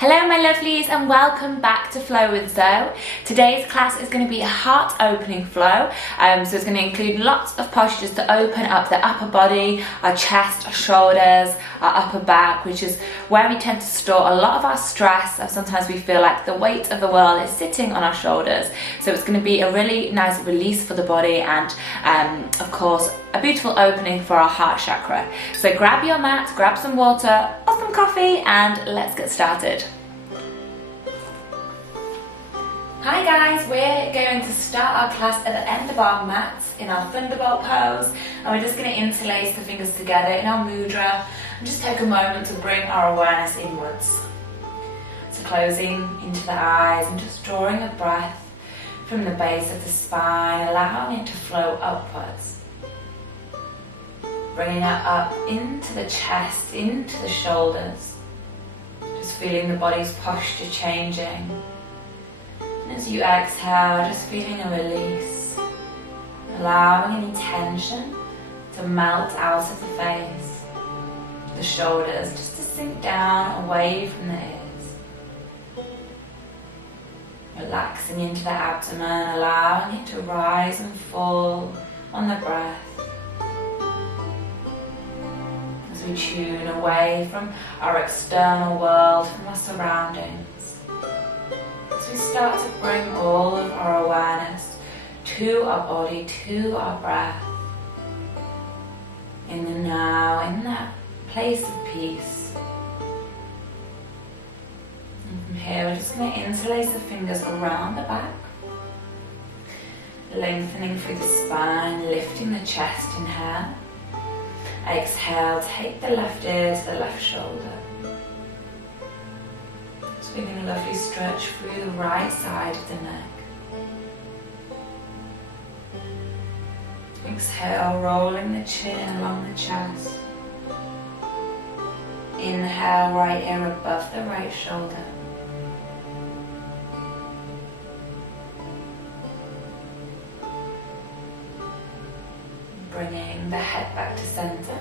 Hello my lovelies and welcome back to Flow with Zoe. Today's class is going to be a heart opening flow, so it's going to include lots of postures to open up the upper body, our chest, our shoulders, our upper back, which is where we tend to store a lot of our stress. Sometimes we feel like the weight of the world is sitting on our shoulders, so it's going to be a really nice release for the body and of course a beautiful opening for our heart chakra. So grab your mat, grab some water or some coffee and let's get started. Hi guys, we're going to start our class at the end of our mats in our thunderbolt pose, and we're just going to interlace the fingers together in our mudra and just take a moment to bring our awareness inwards. So closing into the eyes and just drawing a breath from the base of the spine, allowing it to flow upwards. Bringing it up into the chest, into the shoulders. Just feeling the body's posture changing. And as you exhale, just feeling a release. Allowing any tension to melt out of the face. The shoulders just to sink down away from the ears. Relaxing into the abdomen, allowing it to rise and fall on the breath. As we tune away from our external world, from our surroundings. As we start to bring all of our awareness to our body, to our breath. In the now, in that place of peace. And from here we're just going to interlace the fingers around the back. Lengthening through the spine, lifting the chest, inhale. Exhale, take the left ear to the left shoulder. Just feeling a lovely stretch through the right side of the neck. Exhale, rolling the chin along the chest. Inhale, right ear above the right shoulder. Bringing the head back to center.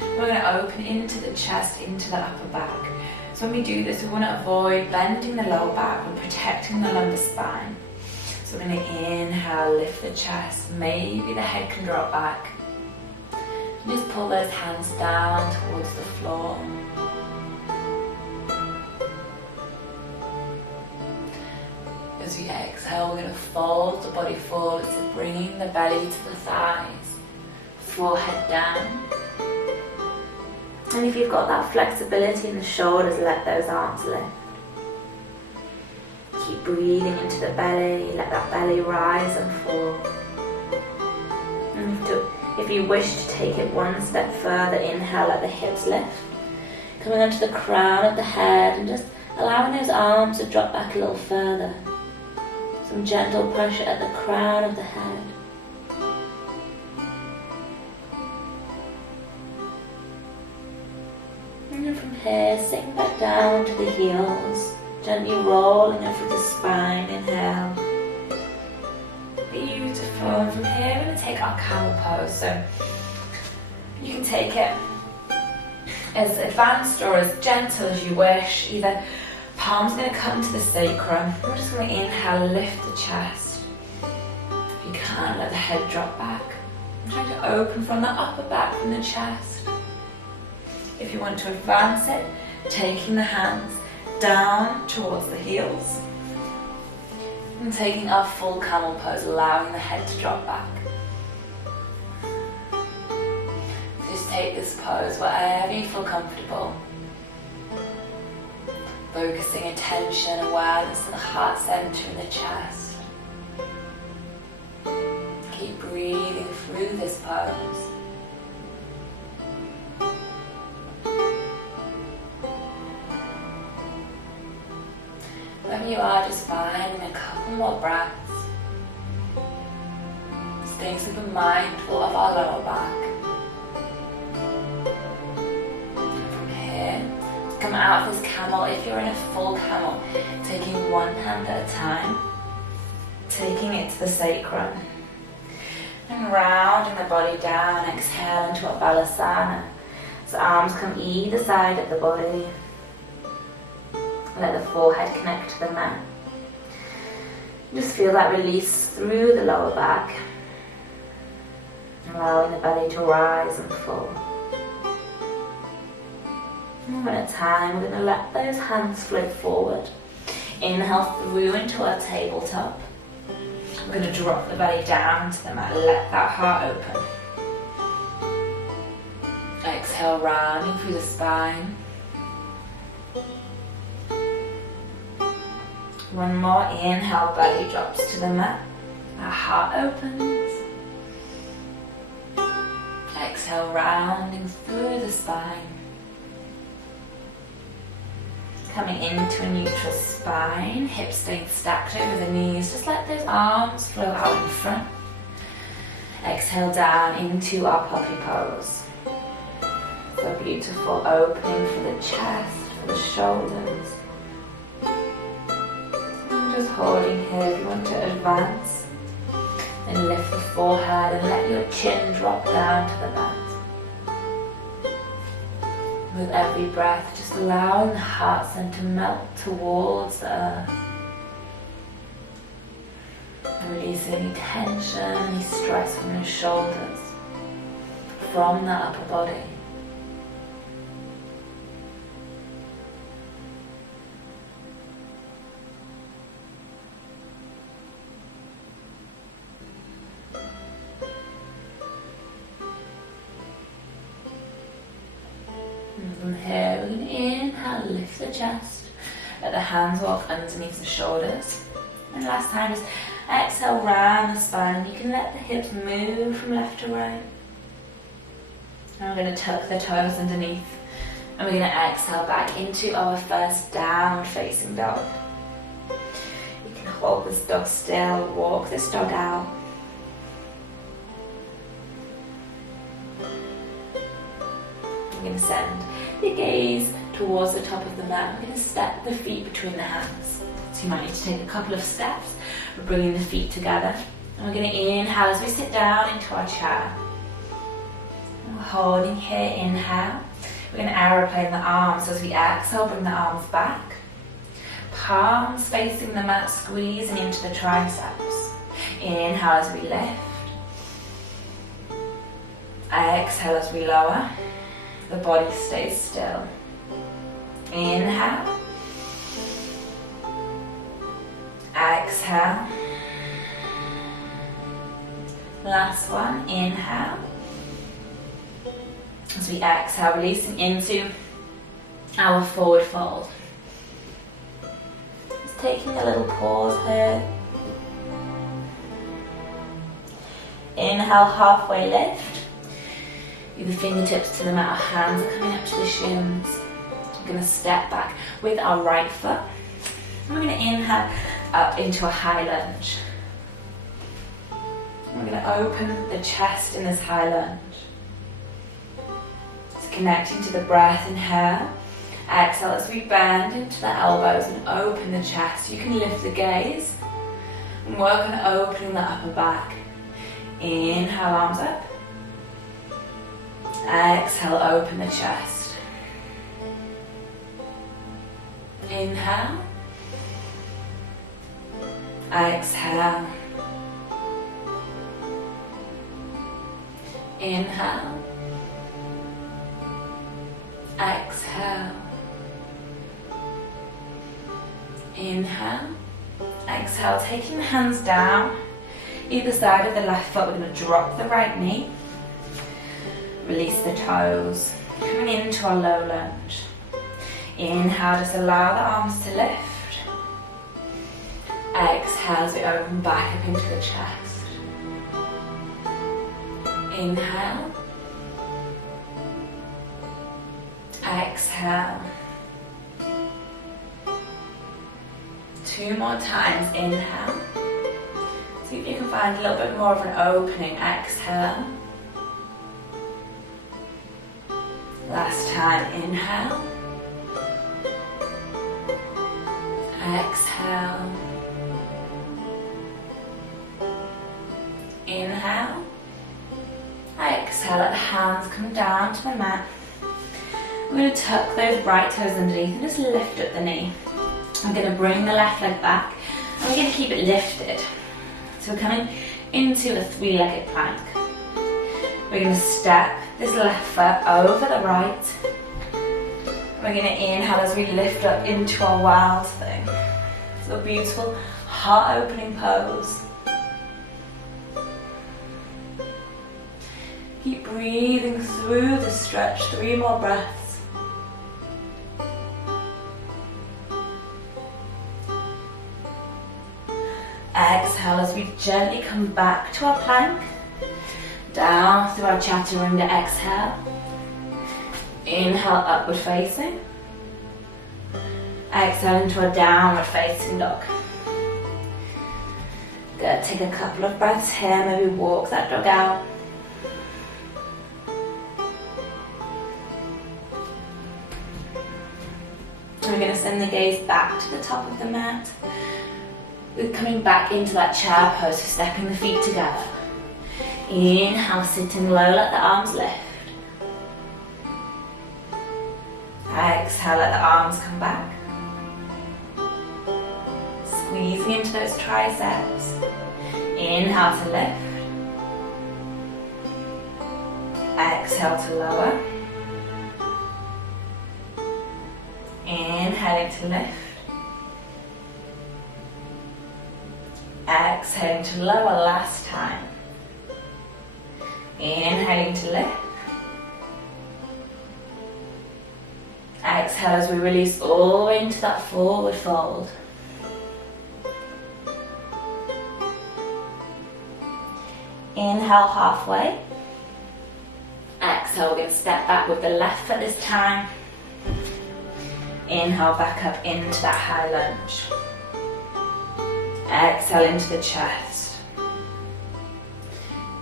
We're going to open into the chest, into the upper back. So when we do this, we want to avoid bending the lower back. We're protecting the lumbar spine. So we're going to inhale, lift the chest. Maybe the head can drop back. And just pull those hands down towards the floor. As we exhale, we're going to fold the body forward, so bringing the belly to the thighs. Forehead down. And if you've got that flexibility in the shoulders, let those arms lift. Keep breathing into the belly, let that belly rise and fall. And if you wish to take it one step further, inhale, let the hips lift. Coming onto the crown of the head and just allowing those arms to drop back a little further. Some gentle pressure at the crown of the head. And from here, sink back down to the heels, gently rolling up through the spine, inhale. Beautiful. And from here, we're going to take our camel pose. So you can take it as advanced or as gentle as you wish. Either palms going to come to the sacrum. We're just going to inhale, lift the chest. If you can, let the head drop back. I'm trying to open from the upper back, from the chest. If you want to advance it, taking the hands down towards the heels. And taking our full camel pose, allowing the head to drop back. Just take this pose wherever you feel comfortable. Focusing attention, awareness in the heart center in the chest. Keep breathing through this pose. When you are, just finding a couple more breaths. Staying super mindful of our lower back. And from here, come out of this camel. If you're in a full camel, taking one hand at a time, taking it to the sacrum. And rounding the body down, exhale into a balasana. So arms come either side of the body. Let the forehead connect to the mat. Just feel that release through the lower back, allowing the belly to rise and fall. And one at a time, we're going to let those hands float forward. Inhale through into our tabletop. We're going to drop the belly down to the mat, let that heart open. Exhale, rounding through the spine. One more inhale, belly drops to the mat. Our heart opens. Exhale, rounding through the spine. Coming into a neutral spine, hips staying stacked over the knees. Just let those arms flow out in front. Exhale down into our puppy pose. So beautiful, opening for the chest, for the shoulders. And just holding here. If you want to advance, then lift the forehead and let your chin drop down to the mat. With every breath, just allowing the heart center to melt towards the earth. Release any tension, any stress from the shoulders, from the upper body. From here, we're going to inhale, lift the chest, let the hands walk underneath the shoulders. And last time, just exhale, round the spine. You can let the hips move from left to right. And we're going to tuck the toes underneath. And we're going to exhale back into our first downward facing dog. You can hold this dog still, walk this dog out. We're going to send the gaze towards the top of the mat. We're going to step the feet between the hands. So you might need to take a couple of steps. We're bringing the feet together. And we're going to inhale as we sit down into our chair. And we're holding here, inhale. We're going to aeroplane the arms. So as we exhale, bring the arms back. Palms facing the mat, squeezing into the triceps. Inhale as we lift. Exhale as we lower. The body stays still. Inhale. Exhale. Last one, inhale. As we exhale, releasing into our forward fold. Just taking a little pause here. Inhale, halfway lift. The fingertips to the mat, our hands are coming up to the shins. We're going to step back with our right foot. And we're going to inhale up into a high lunge. We're going to open the chest in this high lunge. So connecting to the breath, inhale. Exhale as we bend into the elbows and open the chest. You can lift the gaze and work on opening the upper back. Inhale, arms up. Exhale, open the chest. Inhale. Exhale. Inhale. Exhale. Inhale. Exhale, taking the hands down. Either side of the left foot, we're going to drop the right knee. Release the toes, coming into our low lunge. Inhale, just allow the arms to lift. Exhale as we open back up into the chest. Inhale. Exhale. 2 more times, inhale. See if you can find a little bit more of an opening, exhale. Last time, inhale. Exhale. Inhale. Exhale, let the hands come down to the mat. We're going to tuck those right toes underneath and just lift up the knee. I'm going to bring the left leg back and we're going to keep it lifted. So we're coming into a three-legged plank. We're going to step this left foot over the right. We're going to inhale as we lift up into our wild thing. So a beautiful heart opening pose. Keep breathing through the stretch, 3 more breaths. Exhale as we gently come back to our plank. Down through our chaturanga, exhale. Inhale, upward facing. Exhale into a downward facing dog. Good, take a couple of breaths here, maybe walk that dog out. We're going to send the gaze back to the top of the mat. We're coming back into that chair pose, so stepping the feet together. Inhale, sitting low, let the arms lift. Exhale, let the arms come back. Squeezing into those triceps. Inhale to lift. Exhale to lower. Inhaling to lift. Exhaling to lower last time. Inhaling to lift. Exhale as we release all the way into that forward fold. Inhale halfway. Exhale, we're going to step back with the left foot this time. Inhale back up into that high lunge. Exhale into the chest.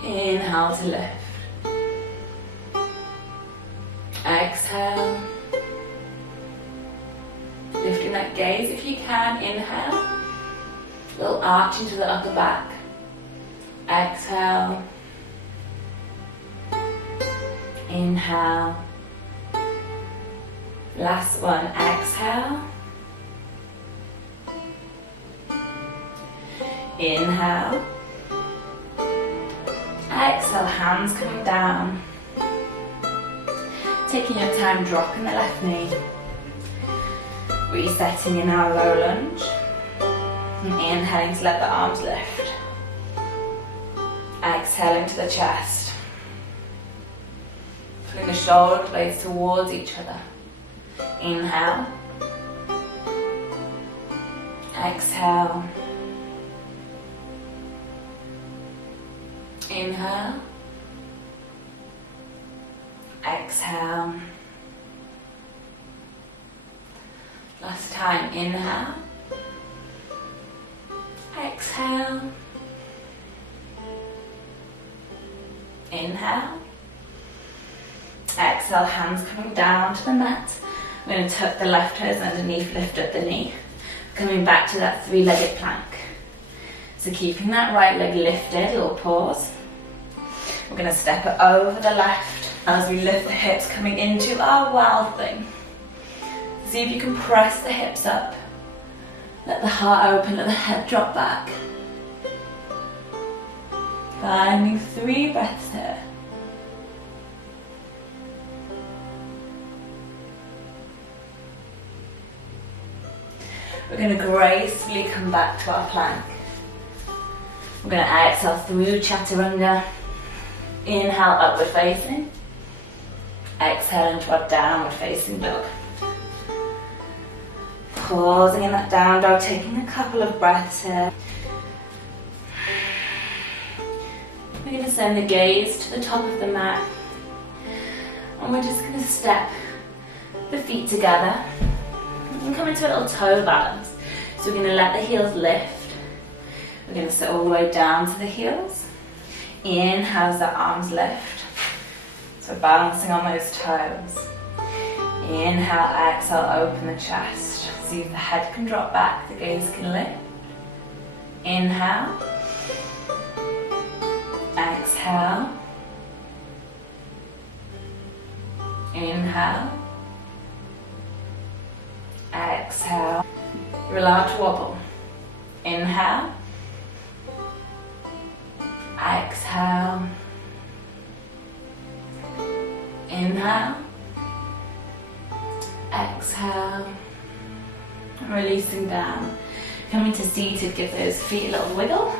Inhale to lift. Exhale. Lifting that gaze if you can. Inhale. Little arch into the upper back. Exhale. Inhale. Last one. Exhale. Inhale. Exhale, hands coming down. Taking your time, dropping the left knee. Resetting in our low lunge. Inhaling to let the arms lift. Exhaling to the chest. Pulling the shoulder blades towards each other. Inhale. Exhale. Inhale. Exhale. Last time, inhale. Exhale. Inhale. Exhale, hands coming down to the mat. We're going to tuck the left toes underneath, lift up the knee. Coming back to that three-legged plank. So keeping that right leg lifted, little pause. We're going to step it over the left as we lift the hips, coming into our wild thing. See if you can press the hips up. Let the heart open, let the head drop back. Finding 3 breaths here. We're going to gracefully come back to our plank. We're going to exhale through chaturanga. Inhale, upward facing. Exhale into our downward facing dog. Pausing in that down dog, taking a couple of breaths here. We're going to send the gaze to the top of the mat. And we're just going to step the feet together. And come into a little toe balance. So we're going to let the heels lift. We're going to sit all the way down to the heels. Inhale as the arms lift. So balancing on those toes. Inhale, exhale, open the chest. See if the head can drop back, the gaze can lift. Inhale. Exhale. Inhale. Exhale. You're allowed to wobble. Inhale. Exhale. Inhale. Exhale. And releasing down. Coming to seated, give those feet a little wiggle.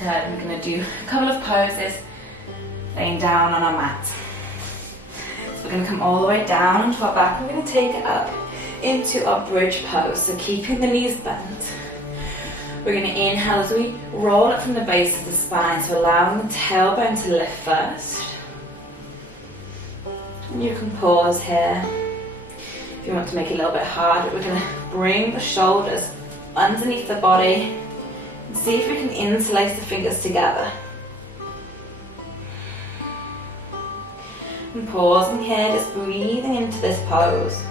Good, we're going to do a couple of poses, laying down on our mat. So we're going to come all the way down onto our back. We're going to take it up into our bridge pose, so keeping the knees bent. We're going to inhale as we roll up from the base of the spine, so allowing the tailbone to lift first. And you can pause here. If you want to make it a little bit harder, we're going to bring the shoulders underneath the body and see if we can interlace the fingers together. And pausing here, just breathing into this pose.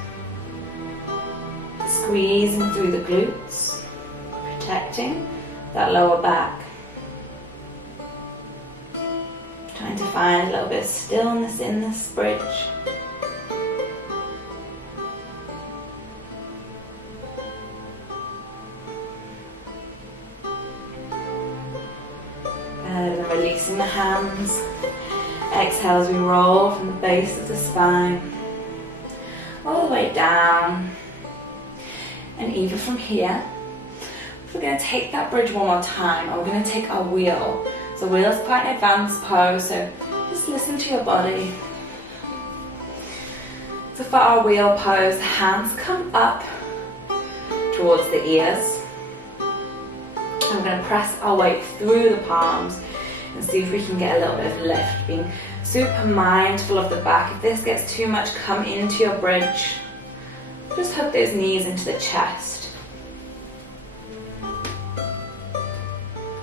Squeezing through the glutes, protecting that lower back. Trying to find a little bit of stillness in this bridge. And releasing the hands. Exhale as we roll from the base of the spine all the way down. And even from here, we're going to take that bridge one more time, and we're going to take our wheel. So wheel is quite an advanced pose, so just listen to your body. So for our wheel pose, the hands come up towards the ears. And we're going to press our weight through the palms and see if we can get a little bit of lift, being super mindful of the back. If this gets too much, come into your bridge. Just hook those knees into the chest.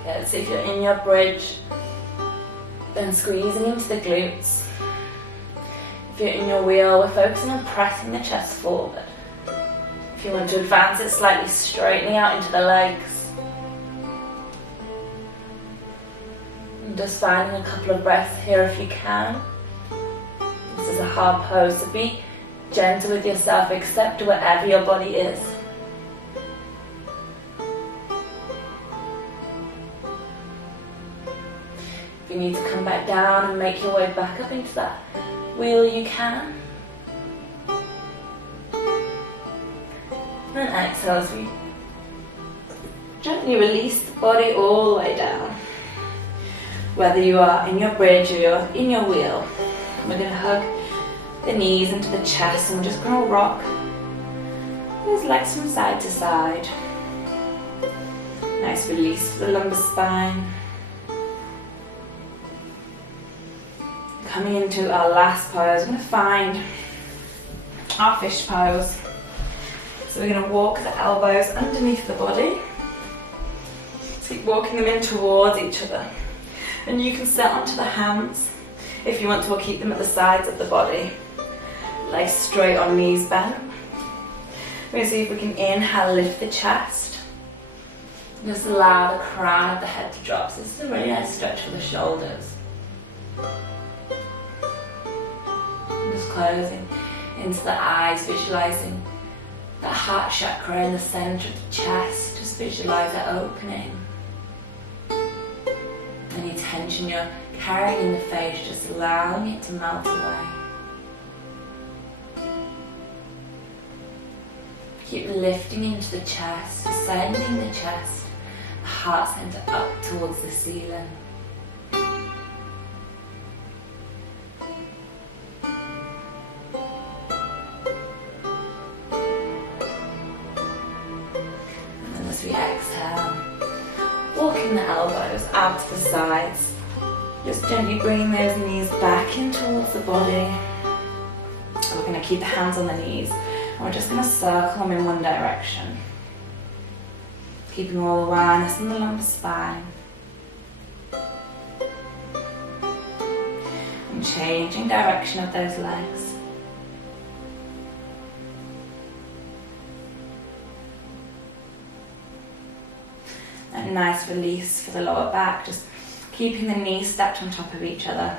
Good, so if you're in your bridge, then squeezing into the glutes. If you're in your wheel, we're focusing on pressing the chest forward. If you want to advance it slightly, straightening out into the legs. And just finding a couple of breaths here if you can. This is a hard pose, so be gentle with yourself, accept wherever your body is. If you need to come back down and make your way back up into that wheel, you can. And exhale as we gently release the body all the way down. Whether you are in your bridge or you're in your wheel, we're going to hug the knees into the chest, and we're just going to rock those legs from side to side. Nice release for the lumbar spine. Coming into our last pose, we're going to find our fish pose. So we're going to walk the elbows underneath the body. Keep walking them in towards each other. And you can sit onto the hands if you want to, or keep them at the sides of the body. Legs straight on, knees bent. We're going to see if we can inhale, lift the chest. Just allow the crown of the head to drop. So this is a really nice stretch for the shoulders. And just closing into the eyes, visualizing that heart chakra in the center of the chest. Just visualize it opening. Any tension you're carrying in the face, just allowing it to melt away. Keep lifting into the chest, ascending the chest, the heart center up towards the ceiling. And then as we exhale, walking the elbows out to the sides, just gently bringing those knees back in towards the body. We're going to keep the hands on the knees, and we're just going to circle them in one direction. Keeping all awareness in the lumbar spine. And changing direction of those legs. A nice release for the lower back, just keeping the knees stacked on top of each other.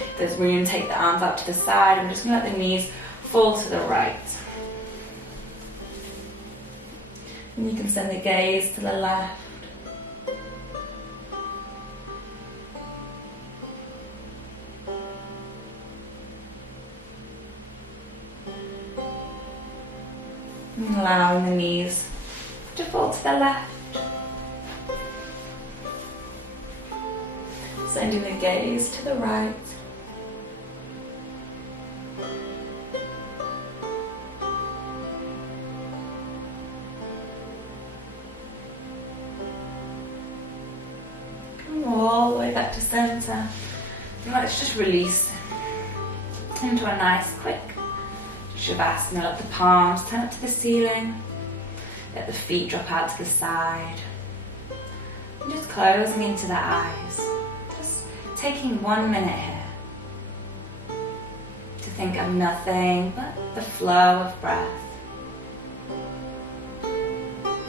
If there's room, take the arms out to the side. I'm just going to let the knees fall to the right. And you can send the gaze to the left. And allowing the knees to fall to the left. Sending the gaze to the right. All the way back to center. And let's just release into a nice quick Shavasana. Let the palms turn up to the ceiling. Let the feet drop out to the side. And just closing into the eyes. Just taking 1 minute here to think of nothing but the flow of breath.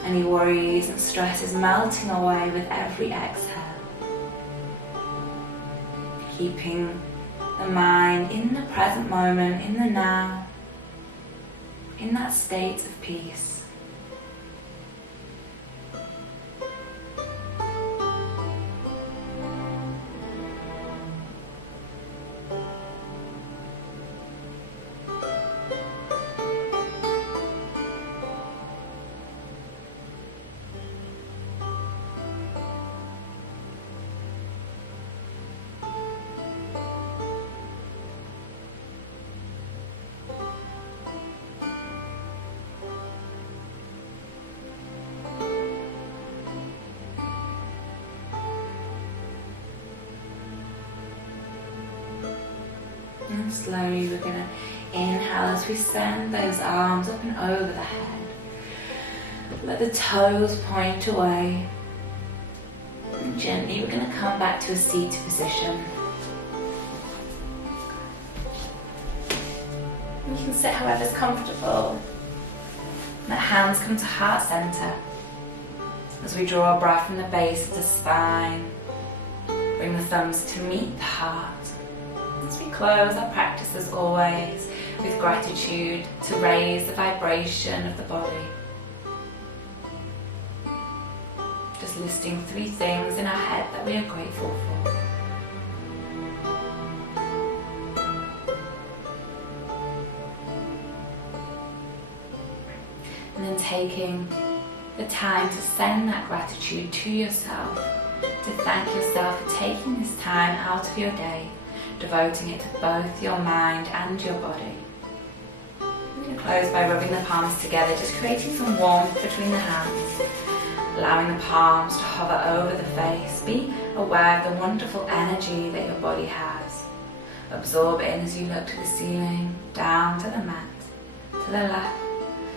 Any worries and stresses melting away with every exhale. Keeping the mind in the present moment, in the now, in that state of peace. And slowly we're going to inhale as we send those arms up and over the head. Let the toes point away. And gently we're going to come back to a seated position. You can sit however's comfortable. Let hands come to heart center. As we draw a breath from the base of the spine, bring the thumbs to meet the heart. As we close our practice as always with gratitude to raise the vibration of the body. Just listing 3 things in our head that we are grateful for. And then taking the time to send that gratitude to yourself, to thank yourself for taking this time out of your day, devoting it to both your mind and your body. I'm going to close by rubbing the palms together, just creating some warmth between the hands, allowing the palms to hover over the face. Be aware of the wonderful energy that your body has. Absorb in as you look to the ceiling, down to the mat, to the left,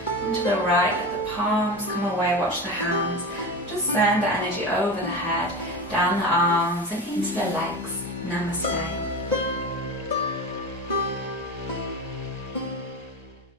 and to the right. Let the palms come away, watch the hands. Just send the energy over the head, down the arms and into the legs. Namaste.